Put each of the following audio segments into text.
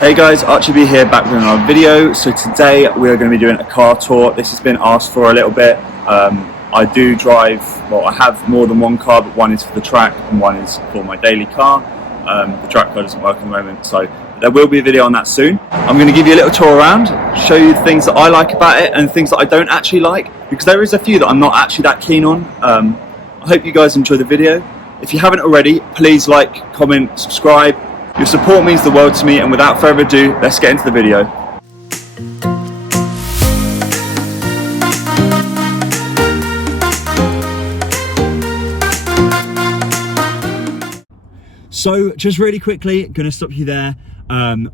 Hey guys, Archie B here, back with another video. So today we are going to be doing a car tour. This has been asked for a little bit. I do drive, well, I have more than one car, but one is for the track and one is for my daily car. The track car doesn't work at the moment, so there will be a video on that soon. I'm going to give you a little tour around, show you the things that I like about it and things that I don't actually like, because there is a few that I'm not actually that keen on. I hope you guys enjoy the video. If you haven't already, please like, comment, subscribe. Your support means the world to me, and without further ado, let's get into the video. So, just really quickly, going to stop you there.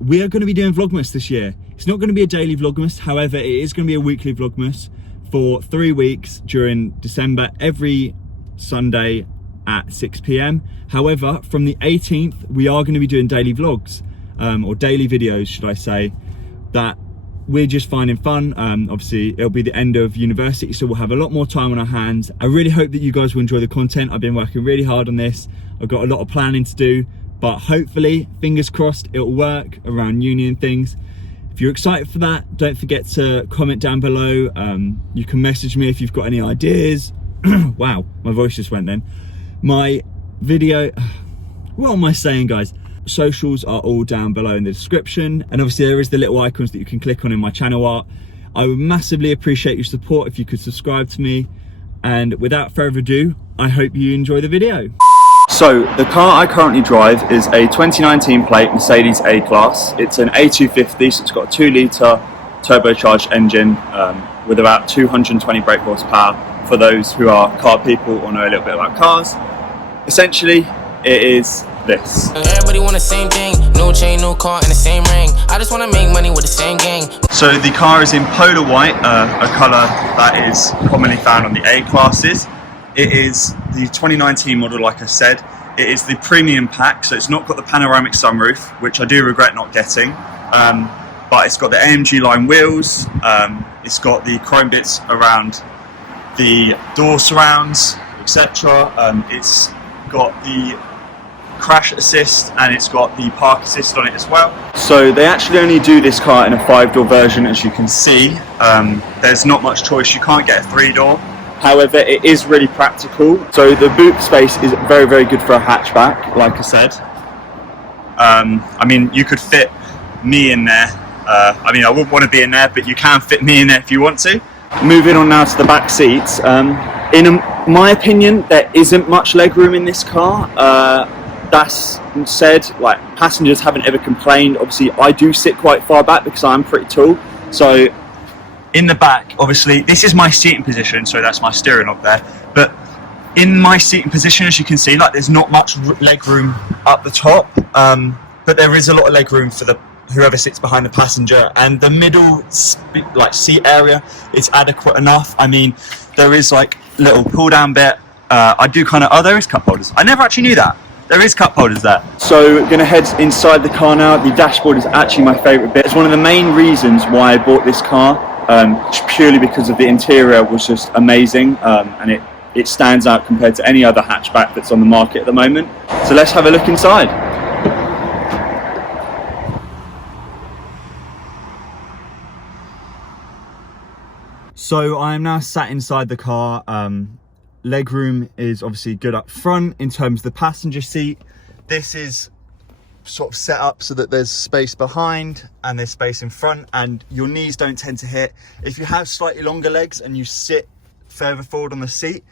We are going to be doing Vlogmas this year. It's not going to be a daily Vlogmas, however, it is going to be a weekly Vlogmas for 3 weeks during December, every Sunday at 6 PM. However, from the 18th, we are going to be doing daily vlogs, or daily videos, should I say, that we're just finding fun. Obviously, it'll be the end of university, so we'll have a lot more time on our hands. I really hope that you guys will enjoy the content. I've been working really hard on this. I've got a lot of planning to do, but hopefully, fingers crossed, it'll work around uni and things. If you're excited for that, don't forget to comment down below. You can message me if you've got any ideas. Wow, my voice just went then. My video, what am I saying, guys? Socials are all down below in the description, and obviously there is the little icons that you can click on in my channel art. I would massively appreciate your support if you could subscribe to me, and without further ado, I hope you enjoy the video. So the car I currently drive is a 2019 plate Mercedes A-Class. It's an A250, so it's got a 2-litre turbocharged engine with about 220 brake horsepower for those who are car people or know a little bit about cars. Essentially, it is this. Everybody want the same thing, no chain, no car, and the same ring. I just want to make money with the same gang. So the car is in polar white, a colour that is commonly found on the A-classes. It is the 2019 model, like I said. It is the premium pack, so it's not got the panoramic sunroof, which I do regret not getting. But it's got the AMG line wheels. It's got the chrome bits around the door surrounds, etc. It's got the crash assist and it's got the park assist on it as well. So they actually only do this car in a 5-door version, as you can see. There's not much choice, you can't get a 3-door. However, it is really practical. So the boot space is very, very good for a hatchback, like I said. I mean, you could fit me in there. I mean, I wouldn't want to be in there, but you can fit me in there if you want to. Moving on now to the back seats. In my opinion, there isn't much legroom in this car. That's said, like, passengers haven't ever complained. Obviously, I do sit quite far back because I'm pretty tall. So in the back, obviously, this is my seating position, so that's my steering up there. But in my seating position, as you can see, like, there's not much legroom up the top, but there is a lot of legroom for whoever sits behind the passenger, and the middle seat area is adequate enough. I mean, there is like little pull down bit. I do kind of, oh, there is cup holders. I never actually knew that. There is cup holders there. So we're gonna head inside the car now. The dashboard is actually my favorite bit. It's one of the main reasons why I bought this car, purely because of the interior was just amazing, and it stands out compared to any other hatchback that's on the market at the moment. So let's have a look inside. So I am now sat inside the car. Legroom is obviously good up front in terms of the passenger seat. This is sort of set up so that there's space behind and there's space in front, and your knees don't tend to hit. If you have slightly longer legs and you sit further forward on the seat,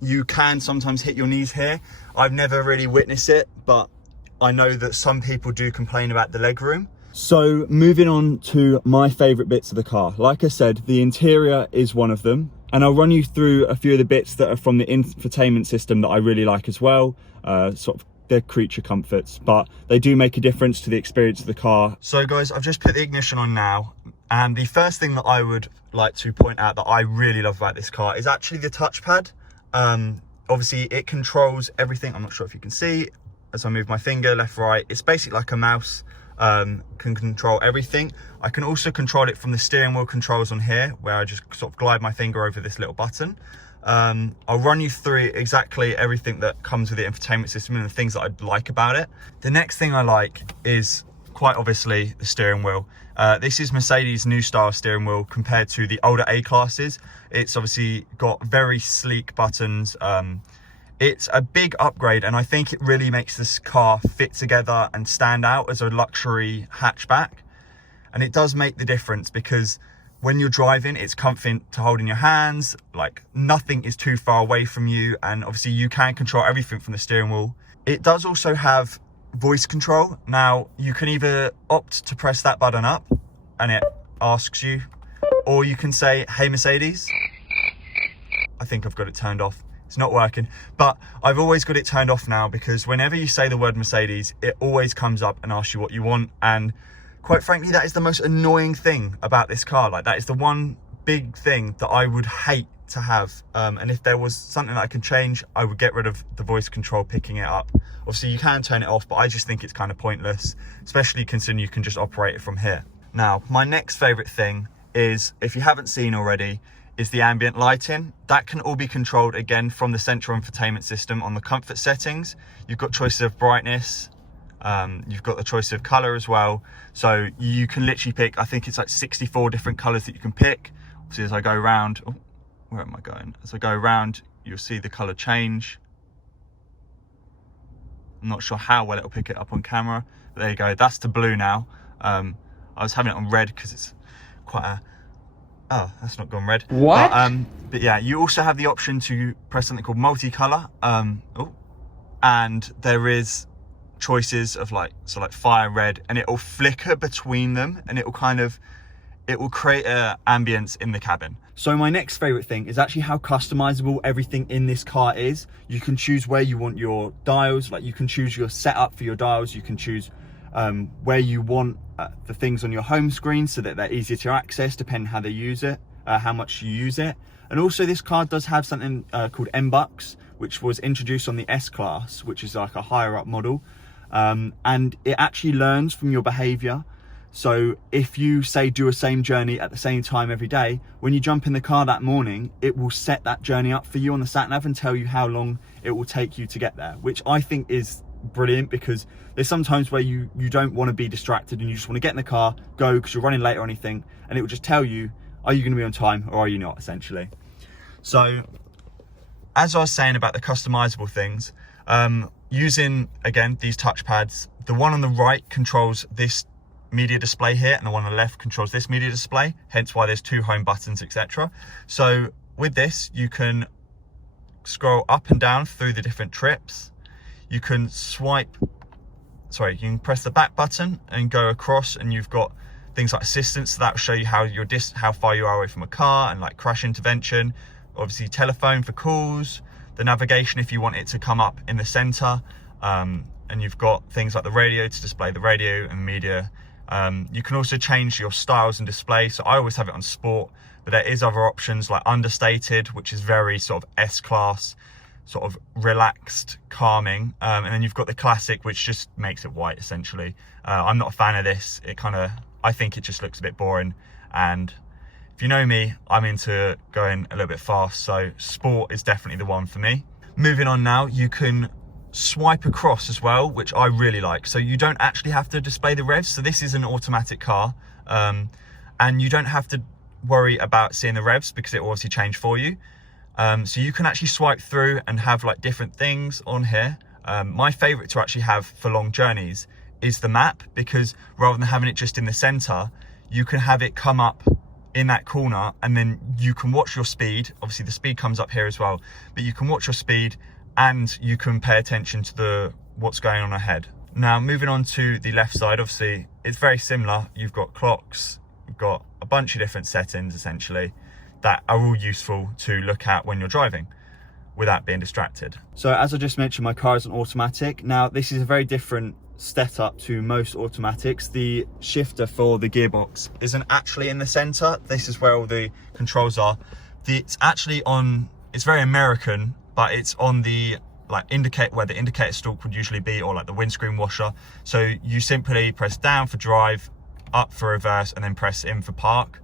you can sometimes hit your knees here. I've never really witnessed it, but I know that some people do complain about the legroom. So moving on to my favourite bits of the car. Like I said, the interior is one of them, and I'll run you through a few of the bits that are from the infotainment system that I really like as well. Sort of their creature comforts, but they do make a difference to the experience of the car. So guys, I've just put the ignition on now, and the first thing that I would like to point out that I really love about this car is actually the touchpad. Obviously it controls everything. I'm not sure if you can see as I move my finger left, right. It's basically like a mouse. Can control everything. I can also control it from the steering wheel controls on here, where I just sort of glide my finger over this little button. I'll run you through exactly everything that comes with the infotainment system and the things that I like about it. The next thing I like is quite obviously the steering wheel. This is Mercedes' new style steering wheel compared to the older A classes. It's obviously got very sleek buttons. It's a big upgrade, and I think it really makes this car fit together and stand out as a luxury hatchback. And it does make the difference, because when you're driving, it's comfy to hold in your hands, like nothing is too far away from you, and obviously you can control everything from the steering wheel. It does also have voice control. Now, you can either opt to press that button up and it asks you, or you can say, "Hey Mercedes." I think I've got it turned off. It's not working, but I've always got it turned off now, because whenever you say the word Mercedes, it always comes up and asks you what you want. And quite frankly, that is the most annoying thing about this car. Like, that is the one big thing that I would hate to have. And if there was something that I can change, I would get rid of the voice control picking it up. Obviously you can turn it off, but I just think it's kind of pointless, especially considering you can just operate it from here. Now, my next favorite thing is, if you haven't seen already, is the ambient lighting. That can all be controlled again from the central infotainment system on the comfort settings. You've got choices of brightness, you've got the choice of color as well. So you can literally pick, I think it's like 64 different colors that you can pick. Obviously, as I go around, oh, where am I going? As I go around, you'll see the color change. I'm not sure how well it'll pick it up on camera, but there you go. That's the blue now. I was having it on red because it's quite a, oh, that's not gone red. What? But yeah, you also have the option to press something called multicolor. Oh, and there is choices of like fire red, and it will flicker between them, and it will create a ambience in the cabin. So my next favorite thing is actually how customizable everything in this car is. You can choose where you want your dials, like you can choose your setup for your dials, you can choose where you want the things on your home screen so that they're easier to access depending how they use it, how much you use it. And also this car does have something called MBUX, which was introduced on the S-Class, which is like a higher up model. And it actually learns from your behavior. So if you say do a same journey at the same time every day, when you jump in the car that morning, it will set that journey up for you on the sat nav and tell you how long it will take you to get there, which I think is brilliant, because there's sometimes where you don't want to be distracted and you just want to get in the car, go because you're running late or anything, and it will just tell you, are you going to be on time or are you not, essentially. So as I was saying about the customizable things, using again these touchpads, the one on the right controls this media display here, and the one on the left controls this media display, hence why there's two home buttons, etc. So with this, you can scroll up and down through the different trips. You can you can press the back button and go across, and you've got things like assistance, so that will show you how far you are away from a car, and like crash intervention, obviously telephone for calls, the navigation if you want it to come up in the center, and you've got things like the radio to display the radio and media. You can also change your styles and display. So I always have it on sport, but there is other options like understated, which is very sort of S-Class, sort of relaxed, calming. And then you've got the classic, which just makes it white, essentially. I'm not a fan of this. I think it just looks a bit boring. And if you know me, I'm into going a little bit fast. So sport is definitely the one for me. Moving on now, you can swipe across as well, which I really like. So you don't actually have to display the revs. So this is an automatic car, and you don't have to worry about seeing the revs because it will obviously change for you. So you can actually swipe through and have like different things on here. My favorite to actually have for long journeys is the map, because rather than having it just in the center, you can have it come up in that corner, and then you can watch your speed. Obviously the speed comes up here as well, but you can watch your speed and you can pay attention to what's going on ahead. Now, moving on to the left side, obviously it's very similar. You've got clocks, you've got a bunch of different settings essentially that are all useful to look at when you're driving without being distracted. So as I just mentioned, my car is an automatic. Now this is a very different setup to most automatics. The shifter for the gearbox isn't actually in the center. This is where all the controls are. It's actually on, it's very American, but it's on the where the indicator stalk would usually be, or like the windscreen washer. So you simply press down for drive, up for reverse, and then press in for park.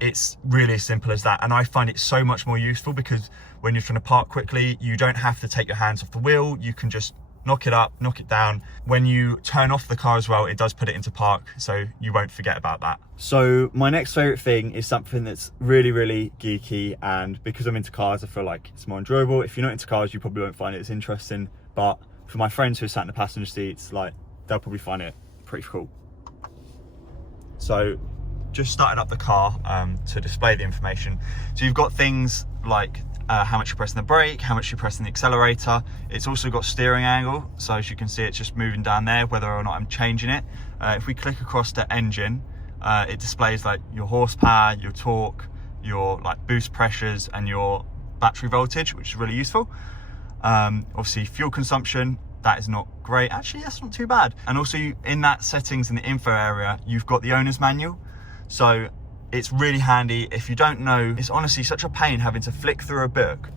It's really as simple as that, and I find it so much more useful because when you're trying to park quickly, you don't have to take your hands off the wheel. You can just knock it up, knock it down. When you turn off the car as well, it does put it into park, so you won't forget about that. So my next favorite thing is something that's really, really geeky, and because I'm into cars, I feel like it's more enjoyable. If you're not into cars, you probably won't find it as interesting, but for my friends who are sat in the passenger seats, like, they'll probably find it pretty cool. So just started up the car to display the information. So you've got things like how much you're pressing the brake, how much you're pressing the accelerator. It's also got steering angle, so as you can see, it's just moving down there whether or not I'm changing it. If we click across to engine, it displays like your horsepower, your torque, your like boost pressures, and your battery voltage, which is really useful. Obviously fuel consumption, that is not great. Actually, that's not too bad. And also in that settings in the info area, you've got the owner's manual. So it's really handy. If you don't know, it's honestly such a pain having to flick through a book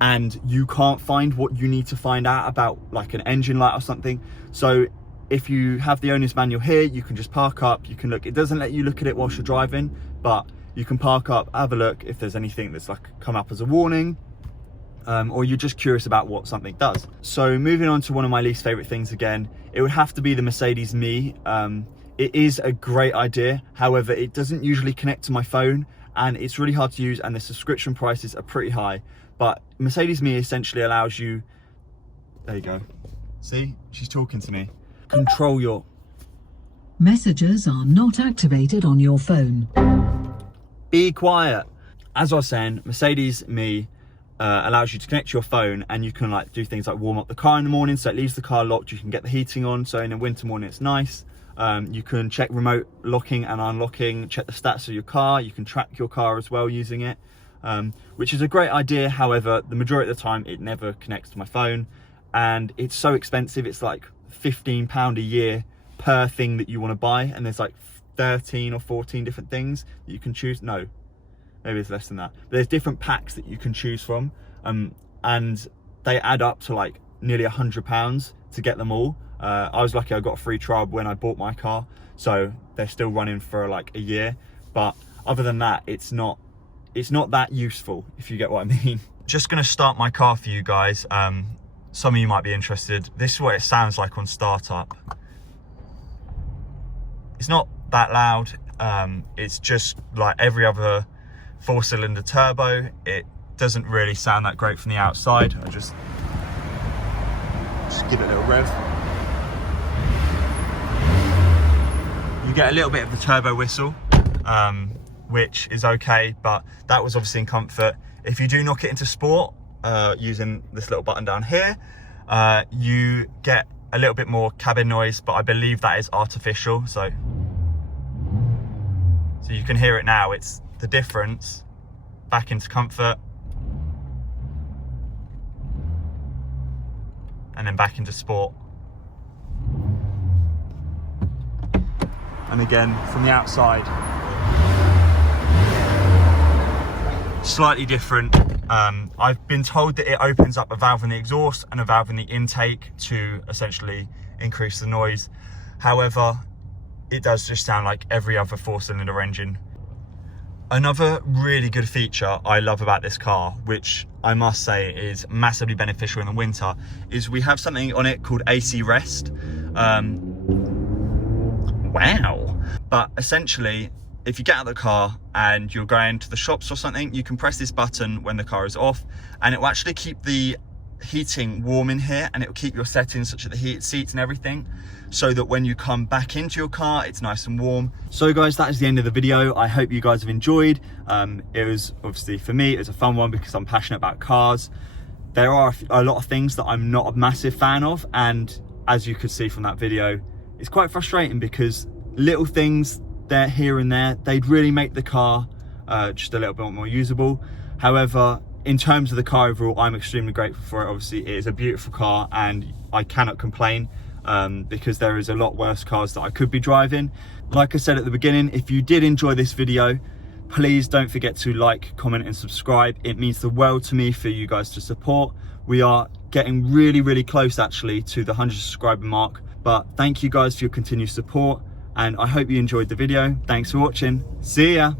and you can't find what you need to find out about like an engine light or something. So if you have the owner's manual here, you can just park up, you can look. It doesn't let you look at it whilst you're driving, but you can park up, have a look if there's anything that's like come up as a warning, or you're just curious about what something does. So moving on to one of my least favorite things again, it would have to be the Mercedes Me. It is a great idea, however, it doesn't usually connect to my phone and it's really hard to use, and the subscription prices are pretty high. But Mercedes Me essentially allows you, there you go, see, she's talking to me. Control your messages are not activated on your phone. Be quiet. As I was saying, Mercedes Me allows you to connect to your phone, and you can like do things like warm up the car in the morning, so it leaves the car locked. You can get the heating on, so in a winter morning it's nice. You can check remote locking and unlocking, check the stats of your car. You can track your car as well using it, which is a great idea. However, the majority of the time it never connects to my phone, and it's so expensive. It's like £15 a year per thing that you want to buy, and there's like 13 or 14 different things that you can choose. No, maybe it's less than that. But there's different packs that you can choose from, and they add up to like nearly £100 to get them all. I was lucky I got a free trial when I bought my car, so they're still running for like a year. But other than that, it's not that useful, if you get what I mean. Just gonna start my car for you guys. Some of you might be interested. This is what it sounds like on startup. It's not that loud. It's just like every other 4-cylinder turbo. It doesn't really sound that great from the outside. I just give it a little rev. You get a little bit of the turbo whistle, which is okay, but that was obviously in comfort. If you do knock it into sport, using this little button down here, you get a little bit more cabin noise, but I believe that is artificial. So you can hear it now. It's the difference back into comfort and then back into sport. And again, from the outside, slightly different. I've been told that it opens up a valve in the exhaust and a valve in the intake to essentially increase the noise. However, it does just sound like every other 4-cylinder engine. Another really good feature I love about this car, which I must say is massively beneficial in the winter, is we have something on it called AC Rest. Wow. But essentially, if you get out of the car and you're going to the shops or something, you can press this button when the car is off, and it will actually keep the heating warm in here, and it will keep your settings such that the heated seats and everything, so that when you come back into your car, it's nice and warm. So guys, that is the end of the video. I hope you guys have enjoyed. It was obviously, for me, it was a fun one because I'm passionate about cars. There are a lot of things that I'm not a massive fan of, and as you could see from that video, it's quite frustrating because little things there, here and there, they'd really make the car just a little bit more usable. However, in terms of the car overall, I'm extremely grateful for it. Obviously, it is a beautiful car and I cannot complain because there is a lot worse cars that I could be driving. Like I said at the beginning, if you did enjoy this video, please don't forget to like, comment and subscribe. It means the world to me for you guys to support. We are getting really, really close actually to the 100 subscriber mark. But thank you guys for your continued support, and I hope you enjoyed the video. Thanks for watching. See ya.